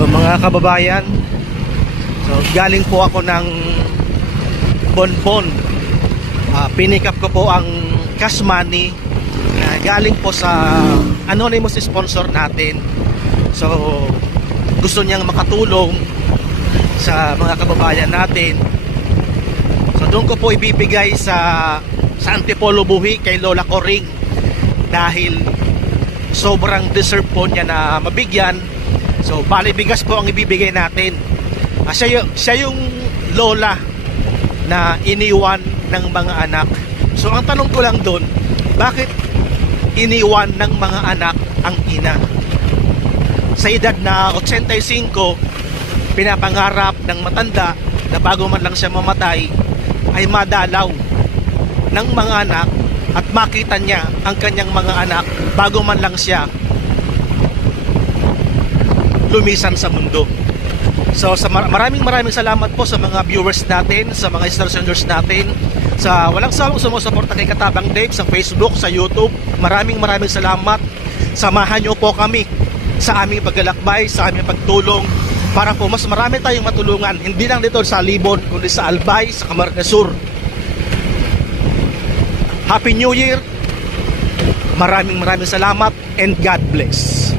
So mga kababayan, so galing po ako ng Bonbon. Pinick up ko po ang cash money na galing po sa anonymous sponsor natin. So gusto niyang makatulong sa mga kababayan natin. So doon ko po ibibigay sa Antipolo Buhi kay Lola Coring, dahil sobrang deserve po niya na mabigyan. So bali bigas po ang ibibigay natin. Siya yung lola na iniwan ng mga anak. So ang tanong ko lang doon, bakit iniwan ng mga anak ang ina? Sa edad na 85, pinapangarap ng matanda na bago man lang siya mamatay ay madalaw ng mga anak at makita niya ang kanyang mga anak bago man lang siya lumisan sa mundo. So maraming salamat po sa mga viewers natin, sa mga star senders natin, sa walang sawang sumusuporta kay Katabang Dave sa Facebook, sa YouTube. Maraming salamat. Samahan niyo po kami sa aming paglalakbay, sa aming pagtulong para po mas marami tayong matulungan, hindi lang dito sa Libon kundi sa Albay, sa Camarines Sur. Happy New Year. Maraming salamat and God bless.